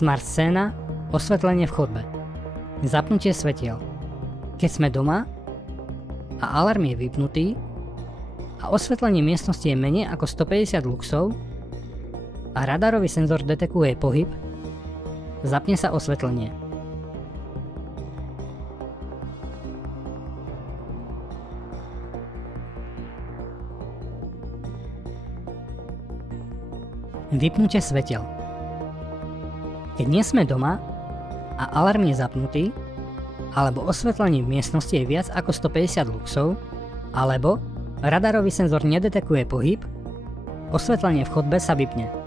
Smart scéna, osvetlenie v chodbe. Zapnutie svetiel. Keď sme doma a alarm je vypnutý a osvetlenie miestnosti je menej ako 150 luxov a radarový senzor detekuje pohyb, zapne sa osvetlenie. Vypnutie svetiel. Keď nie sme doma a alarm je zapnutý, alebo osvetlenie v miestnosti je viac ako 150 luxov, alebo radarový senzor nedetekuje pohyb, osvetlenie v chodbe sa vypne.